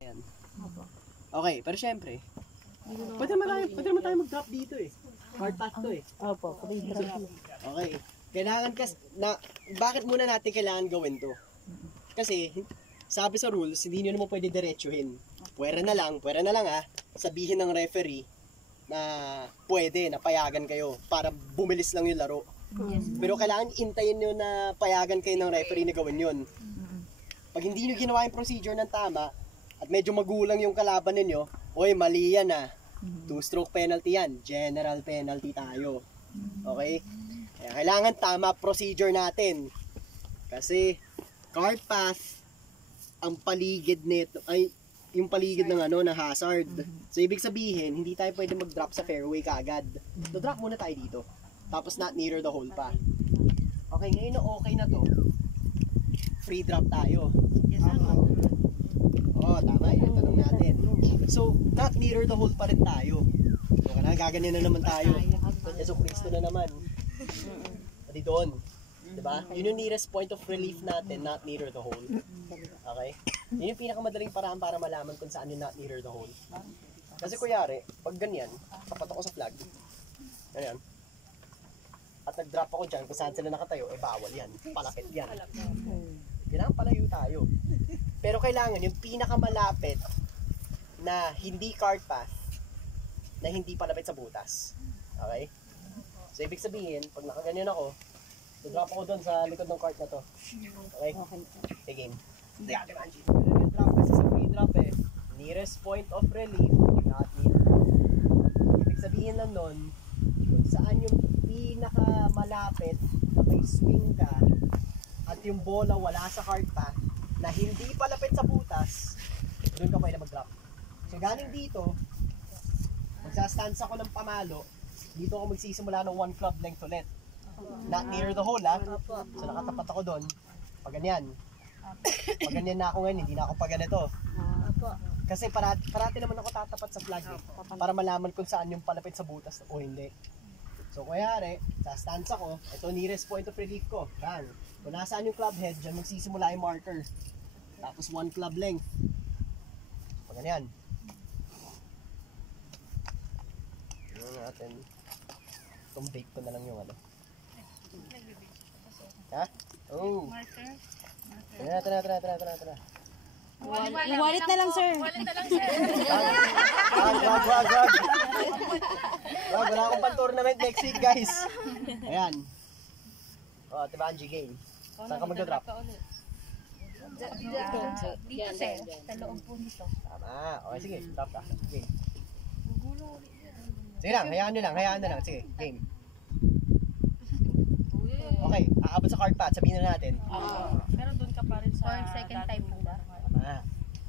Ayan. Okay, pero syempre, pwede naman tayo mag-drop dito eh. Hard path to eh. Opo, free drop. Okay. Kailangan bakit muna natin kailangan gawin to? Kasi, sabi sa rules, hindi nyo naman pwede diretsuhin. Pwera na lang sabihin ng referee na pwede, na payagan kayo para bumilis lang yung laro. Pero kailangan intayin nyo na payagan kayo ng referee na gawin yun. Pag hindi nyo ginawa yung procedure ng tama, at medyo magulang yung kalaban ninyo, oy, mali yan ah. 2-stroke penalty yan. General penalty tayo. Okay? Kaya kailangan tama procedure natin. Kasi, cart path, ang paligid nito, ay, yung paligid ng ng hazard. So, ibig sabihin, hindi tayo pwede mag-drop sa fairway kaagad. So, drop muna tayo dito. Tapos, not near the hole pa. Okay, ngayon na okay na to. Free drop tayo. Yes, sir. Oo, tama. Yung tanong natin. So, not near the hole pa rin tayo. So, gaganyan na naman tayo. Yeso Cristo na naman. Pati doon. Diba? Yun yung nearest point of relief natin, not near the hole. Okay? Yun yung pinakamadaling paraan para malaman kung saan yung not near the hole. Kasi kuyari, pag ganyan, tapat ako sa flag. Ganyan. At nag-drop ako dyan, kung saan sila nakatayo, eh bawal yan. Palapit yan. Kailangan palayo tayo. Pero kailangan yung pinakamalapit na hindi cart path, na hindi palapit sa butas. Okay? So, ibig sabihin, pag nakaganyan ako, drop ako doon sa likod ng cart na to. Okay? Okay, game. Yung drop kasi sa free drop eh, nearest point of relief, not near. Ibig sabihin lang nun, kung saan yung pinakamalapit na may swing ka, at yung bola wala sa cart path, na hindi palapit sa butas, doon ka pwede mag-drop. So galing dito, magsastance ako ng pamalo, dito ako magsisimula ng 1 club length ulit. Not near the hole So nakatapat ako doon, pag ganyan. Pag ganyan na ako ngayon, hindi na ako pag ganito. Kasi parati naman ako tatapat sa flag eh, para malaman kung saan yung palapit sa butas o hindi. So kuyari, sa stance ako, ito nearest point of relief ko. Bang! Kung nasaan yung club head, dyan magsisimula yung marker. Tapos 1 club length. Pag ganyan. Tignan natin. Itong bake ko na lang yung Ha? Oh! Tara. Wallet na lang, sir. Wallet na lang, sir. Wag. Wala akong pan-tournament next week, guys. Ayan. O, diba, Angie, game. Saan ka mag-drop? Dito, sir. Sa loob po nito. Tama. Okay, sige. Drop ka. Game. Sige lang, hayaan na lang. Sige, game. Okay, aabot sa card path. Sabihin na natin. Pero doon ka pa rin sa... Or second time po ba? Tama.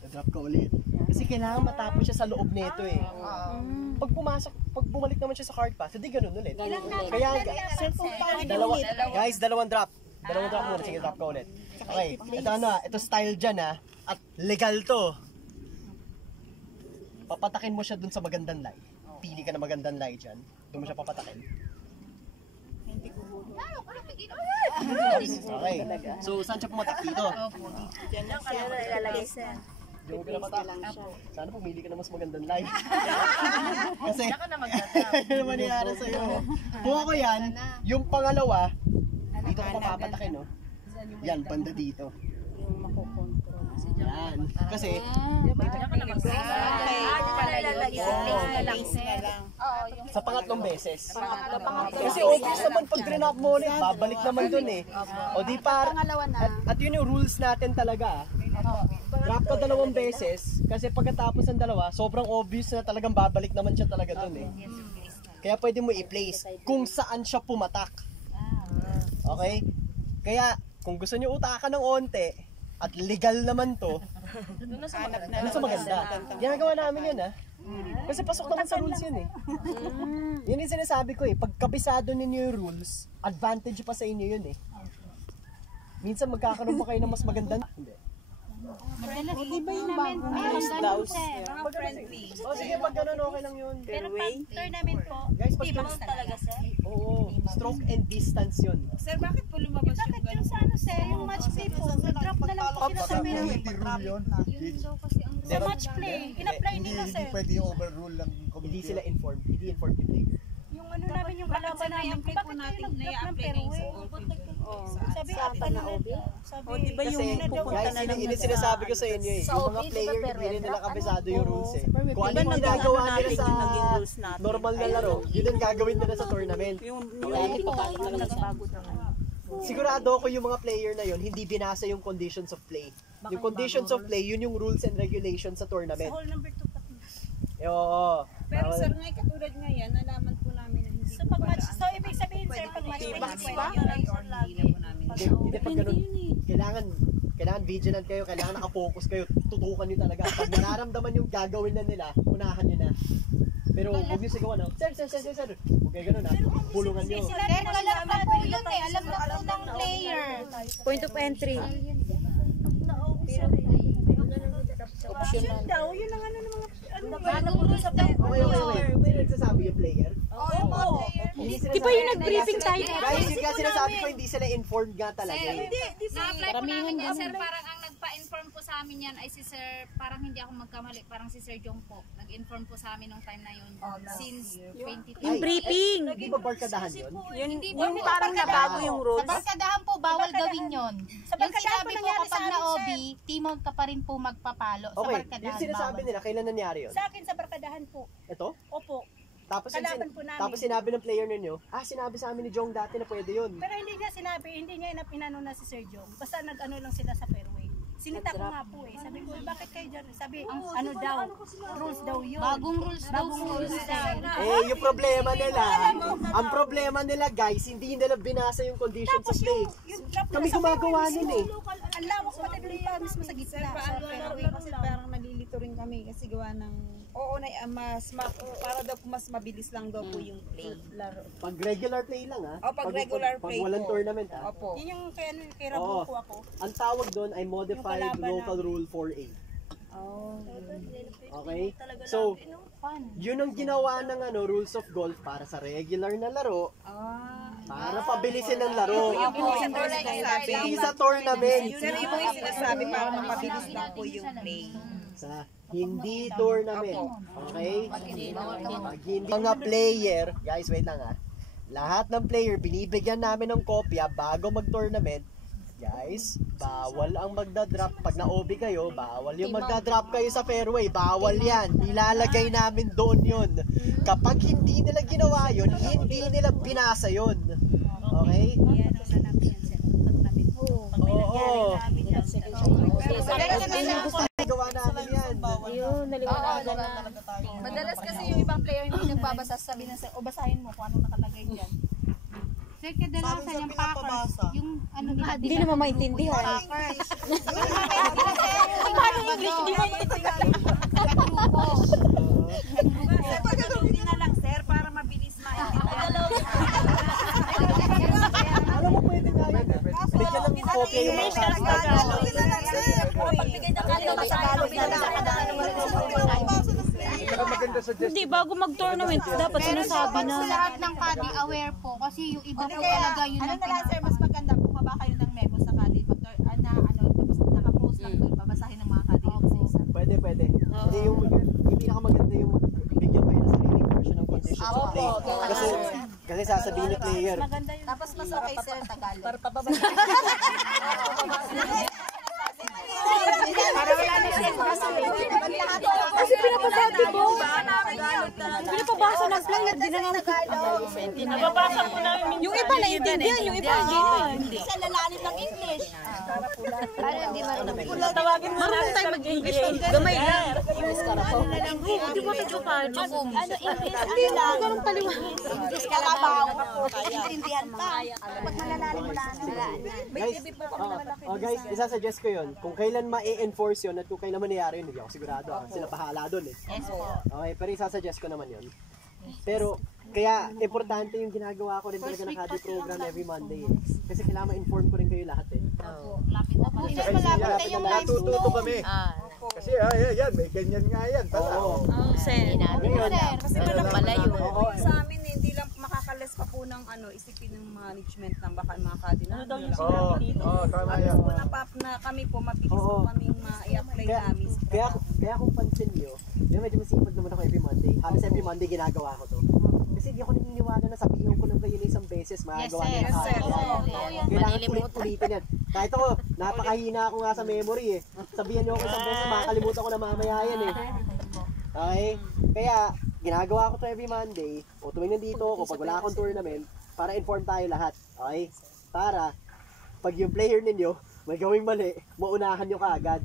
So-drop ka ulit. Kasi kailangan matapos siya sa loob nito eh. Pag bumalik naman siya sa card path, hindi ganun ulit. Kaya, dalawang drop. Dalawang drop muna. Sige, drop ka ulit. Okay, ito style dyan at legal to. Papatakin mo siya dun sa magandang lie. Pili ka na magandang lie dyan. Doon mo siya papatakin. Okay, so saan siya pumatak dito? Diyan lang ka naman ilalagay, sir. Hindi mo pinapatak. Sana pumili ka na mas magandang lie. Kasi, Diyan ka na mag-drop. ano mangyayari sa'yo? Kung ako yan, yung pangalawa, dito ko papatakin, no? Yan, banda dito. Yung makukontrol. Yan. Kasi, Diyan ka na mag-drop. sa pangatlong beses. Kasi obvious naman pag drinap mo ulit, babalik naman dun eh. O di par, at yun yung rules natin talaga. Drop ka 2 beses, kasi pagkatapos ng dalawa, sobrang obvious na talagang babalik naman siya talaga dun eh. Kaya pwede mo i-place kung saan siya pumatak. Okay? Kaya, kung gusto nyo utakan ng onte, at legal naman to, doon sa maganda. Ginagawa namin yun Kasi pasok naman sa rules yun eh. Yun yung sinasabi ko eh, pag kabisado ninyo yung rules, advantage pa sa inyo yun eh. Minsan magkakaroon pa kayo ng mas maganda. Hindi. Madalas iba yung bago. Meron ganun, sir. Mga friendly. Oh, sige, pag ganun, okay lang yun. Pero pag tournament po, Guys, pag team talaga, sir. Oo, stroke and distance yun. Sir, bakit po lumabas yung Bakit yung sa ano, sir? Yung match play po. Nag-drop na lang po sila sa menu. Sa match play. In-apply nila, sir. Pwede overrule lang yung committee. Hindi sila informed, hindi informed yung player. Yung ano namin, yung kalaban namin. Kung bakit kayo nag-drop ng Perway? Sabi, ano sabi, O, di ba yung Kasi, pupunta guys, na ng yun yung sinasabi ko sa inyo eh. Yung mga player, hindi rin nila kabisado yung rules eh. Kung ano yung ginagawa nila sa naging rules natin. normal na laro, yun ang gagawin nila sa tournament. Yung nagbago naman. Sigurado ako yung mga player na yun, hindi binasa yung conditions of play. Yung conditions of play, yun yung rules and regulations sa tournament. Hall number 2 pati. Oo. Pero sir, ngayon katulad ngayon, nalaman po namin na hindi So, pag match, so ibig sabihin, sir, pag match play, Box pwede ba? yun lang, sir, lagi. Hindi na po namin. Hindi pag ganun, kailangan vigilant kayo, kailangan nakafocus kayo, tutukan nyo talaga. Pag nararamdaman yung gagawin na nila, unahan nyo na. Pero huwag nyo sigawan na, sir, huwag kayo ganun ha, bulungan nyo. Sir, alam na po yun eh. Alam na po ng player. Point of entry. Option daw, yun ang ano ng mga, Paano po doon sa Okay. Hindi nagsasabi yung player. Oo. Di ba yung nag-briefing tayo? Guys, yung nga sinasabi ko, hindi sila informed nga talaga eh. Na-apply po namin yan, sir. Parang ang nagpa-inform po sa amin yan ay si sir, parang hindi ako magkamali, parang si Sir Jong po. Nag-inform po sa amin nung time na yun. Since 2020. Yung briefing! Hindi ba barkadahan yun? Hindi po. Yung parang nabago yung Sa rules. barkadahan po, bawal gawin yun. Sa Yung barkadahan sinabi po po nangyari kapag sa amin, na-OB, sir. Timon ka pa rin po magpapalo. Sa Okay, barkadahan, yung sinasabi bawal. nila, kailan nangyari yun? Sa akin sa barkadahan po. Ito? Opo. Tapos, Kalaban po namin. tapos sinabi ng player ninyo, sinabi sa amin ni Jong dati na pwede yun. Pero hindi niya sinabi, hindi niya inano na si Sir Jong. Basta nag-ano lang sila sa fairway. Sinita ko nga po eh. Sabi ko, bakit kayo dyan? Sabi, ano daw, rules daw yun. Bagong rules daw po. Yung problema nila, ang problema nila guys, hindi nila binasa yung conditions of play. Kami gumagawa nun eh. Ang lawak pa pa mismo sa gitna. Sa fairway. Kasi parang nalilito rin kami kasi gawa ng para daw po mas mabilis lang daw po yung play. Laro. Pag regular play lang Pag regular play Pag walang po. tournament Opo. Yun yung kay Rabuko ako. Ang tawag doon ay modified Yung kalaban local namin. rule 4A. Oh. Okay? So, yun ang ginawa ng rules of golf para sa regular na laro, para pabilisin ang laro. Hindi sa tournament. Sir, yung mga sinasabi para mapabilis lang po yung play. Sa hindi tournament. Okay? Pag hindi mga player, guys, wait lang lahat ng player, binibigyan namin ng kopya bago mag-tournament. Guys, bawal ang magdadrop. Pag na-OB kayo, bawal yung magdadrop kayo sa fairway. Bawal yan. Ilalagay namin doon yun. Kapag hindi nila ginawa yun, hindi nila binasa yun. Okay? Oo. Gawa namin yan. Madalas kasi yung ibang player hindi nagbabasa, sabi na sir, o basahin mo kung ano nakalagay dyan. Sir, kadalasan yung Packers, yung ano nila, Hindi naman maintindihan. Packers. Paano English? Hindi maintindihan. Pagkalutin na lang, sir, para mabilis maintindihan. Alam mo, pwede nga yun. Bigyan ng kopya yung mga shots na Pagbigay ng kalima sa Tagalog. Hindi, bago mag-tournament, dapat sinasabi na. Lahat ng caddy aware po kasi yung iba po talaga yun Ano ang na lang sir, mas maganda bumaba kayo ng memo sa kadit. Tapos nakapost lang doon, babasahin ng mga kadit isa-isa. Pwede. Hindi yung pinakamaganda yung bigyan kayo ng sariling version ng conditions of play. Kasi sasabihin ni player. Maganda yun. Tapos mas okay sir, Tagalog. Para wala na siya. Kasi pinapabati ko. Pinapabasa ng player, di na nga. Nababasa po namin. Yung iba naiintindihan, yung iba hindi. Isa lalalim ng English. Tawagin mo Marami tayong mag-English. Gamay lang. Hindi mo ito pa. Ano English? Hindi mo ganun kaliwa. English kalabaw. Intindihan pa. Pag malalalim mo lang. Guys, isasuggest ko yun. Kung kailan ma-enforce yun at kung kailan mangyayari yun, hindi ako sigurado. Sila bahala dun eh. Okay, pero isasuggest ko naman yun. Pero, kaya importante yung ginagawa ko rin talaga na Caddy program every Monday eh. Kasi kailangan ma-inform ko rin kayo lahat eh. Lapit na pala. Hindi malapit na yung live Natututo kami. Kasi yan, may ganyan nga yan. Tala. Oo. Sir. Kasi malayo. malayo sa amin eh, hindi lang makakalas pa po ng isipin ng management ng baka mga kadina. Ano daw yung Oo, sinabi dito? tama At yan. po na kami po, mabilis po kaming ma-i-apply namin. Kaya kung pansin nyo, yun medyo masipag naman ako every Monday. Halos every Monday ginagawa ko to. Kasi hindi ako naniniwala na sabihin ko lang kayo na isang beses, magagawa Yes, niya yes, sir. Kailangan ulit-ulitin yan. Kahit ako, napakahina ako nga sa memory eh. Sabihan nyo ako isang beses, makakalimutan ko na mamaya yan eh. Okay? Kaya, ginagawa ko to every Monday, o tuwing nandito ako, pag wala akong tournament, para inform tayo lahat. Okay? Para, pag yung player ninyo, may gawing mali, maunahan nyo kaagad.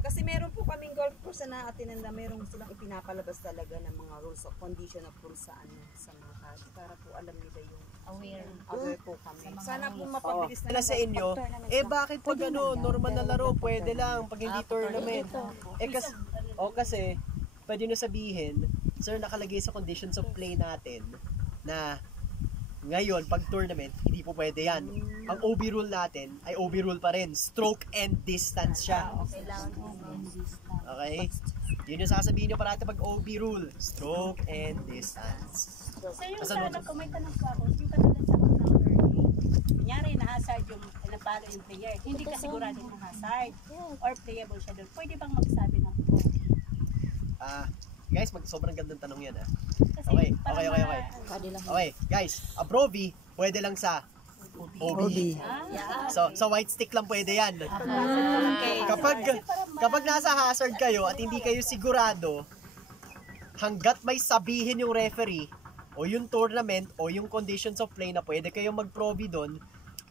Kasi meron po kaming golf course na natin na meron silang ipinapalabas talaga ng mga rules of condition of rules sa mga kadi para po alam nila yung aware po kami. Sana po mapabilis na Sa inyo, bakit pag normal na laro, pwede lang, pag hindi tournament. Kasi, pwede nyo sabihin, sir, nakalagay sa conditions of play natin na ngayon, pag tournament, hindi po pwede yan. Ang OB rule natin ay OB rule pa rin. Stroke and distance siya. Okay? Yun yung sasabihin nyo parati pag OB rule. Stroke and distance. So yung sana kung may tanong ko ako, yung katulad sa number 8, kunyari na-hazard yung napalo yung player, hindi ka sigurado ng hazard or playable siya doon. Pwede bang magsabi ng Guys, sobrang gandang tanong yan ah. Kasi Okay, guys, a Provi, pwede lang sa OB. So, sa white stick lang pwede yan. Kapag nasa hazard kayo at hindi kayo sigurado, hanggat may sabihin yung referee, o yung tournament, o yung conditions of play na pwede kayong mag-Provi doon,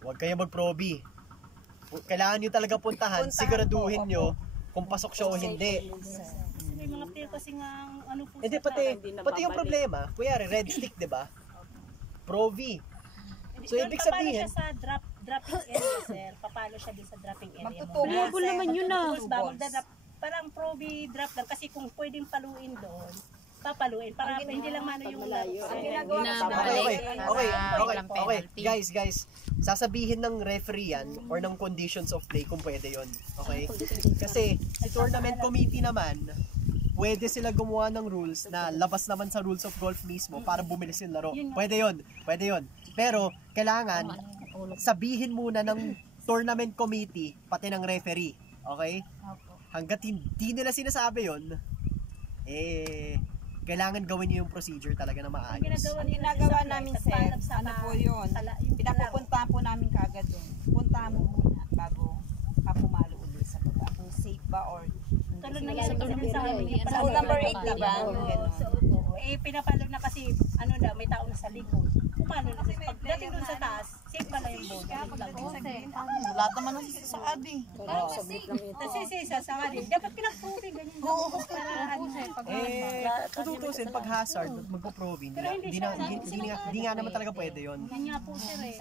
huwag kayong mag-Provi. Kailangan nyo talaga puntahan, siguraduhin nyo kung pasok siya o hindi. may mga player kasi nga ano po Hindi, pati yung problema, kuyari, red stick, di ba? Provi. So, ibig sabihin, papalo siya sa dropping area, sir. Papalo siya din sa dropping area. Pulabol naman yun ah. Parang provi drop lang kasi kung pwedeng paluin doon, papaluin para hindi lang mano yung Okay. Guys. Sasabihin ng referee yan or ng conditions of play kung pwede yon. Okay? Kasi si tournament committee naman, pwede sila gumawa ng rules na labas naman sa rules of golf mismo para bumilis yung laro. Pwede yon. Pero kailangan sabihin muna ng tournament committee pati ng referee. Okay? Hanggat hindi nila sinasabi yon, kailangan gawin niyo yung procedure talaga na maayos. Ang ginagawa namin, sir, ano po yun? Pinapupuntahan po namin kagad yun. Puntahan mo muna bago ka pumalo ulit sa baba. Kung safe ba or tulad na sa tournament sa amin. sa number 8 na ba? Pinapalo na kasi may tao na sa likod. Pumalo na siya. Pagdating doon sa taas, safe pala yung ball. Lahat naman ang sasakad eh. Sasakad eh. Dapat pinag-prove ganyan. Tutusin pag hazard, magpo-provi. Hindi nga naman talaga pwede yon. Yan nga po sir eh.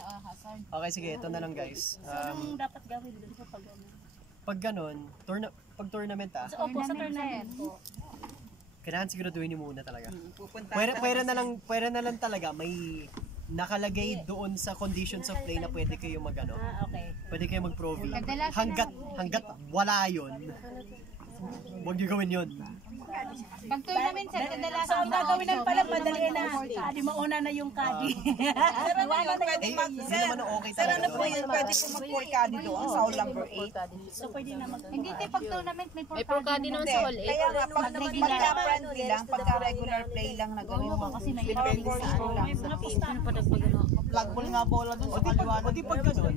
Okay, sige, ito na lang guys. Anong dapat gawin doon sa pag Pag ganun, pag tournament Opo, sa tournament po. kailangan siguraduhin niyo muna talaga. Pwede na lang talaga may nakalagay doon sa conditions of play na pwede kayo magano. Okay. Pwede kayo mag-provi. Hanggat wala 'yon. Huwag niyo gawin 'yon. Pag tournament sir, kadalasan So, ang gagawin namin pala, madali na. Kadi, mauna na yung kadi. Sir, ano yun? Pwede Hindi naman okay Sir, ano talaga. po yun? Pwede po mag-4 doon sa hole number 8. So, pwede na Hindi tayo pag tournament may May porkadi naman sa hall Kaya nga, pagka-friendly lang, pagka-regular play lang na gawin mo. Depende sa ano lang. Flag ball nga bola dun sa kaliwa. O di pag ganun,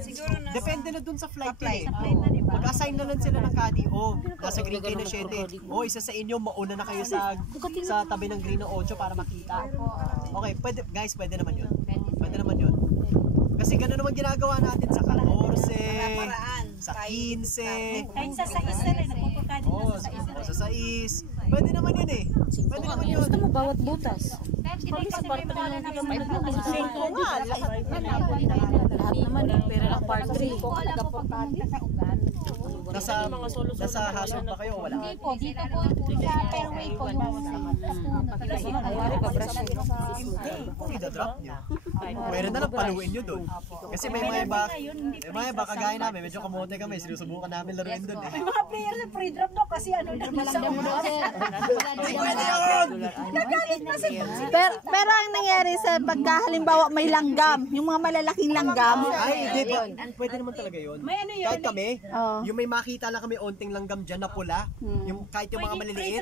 Siguro na depende na dun sa flight yun eh. Mag-assign na lang sila ng caddy. Nasa green kayo ng 7. Isa sa inyo, mauna na kayo sa tabi ng green ng 8 para makita. Okay, pwede naman yun. Pwede naman yun. Kasi gano'n naman ginagawa natin sa 14, sa 15. Kahit sa sais na rin, nagpupukadi na sa sais. Sa 6. Pwede naman yun eh. Pwede naman yun. Gusto mo bawat butas. Kasi may mga na naman Lahat naman eh. Pero lang part 3. Nasa hazard ba kayo o wala? Hindi po, dito po sa fairway po yung Kung i-drop nyo, Pwede na lang paluin nyo doon. Kasi may mga iba, kagaya namin, medyo kamote kami, sinusubukan namin laruin doon eh. May mga player sa free drop no kasi ano lang sa oras. Pero ang nangyari sa pagka halimbawa may langgam, yung mga malalaking langgam. Ay, hindi pa. Pwede naman talaga yun. May ano yun? Kahit kami, Oh. yung may makita lang kami onting langgam dyan na pula, yung kahit yung mga maliliit,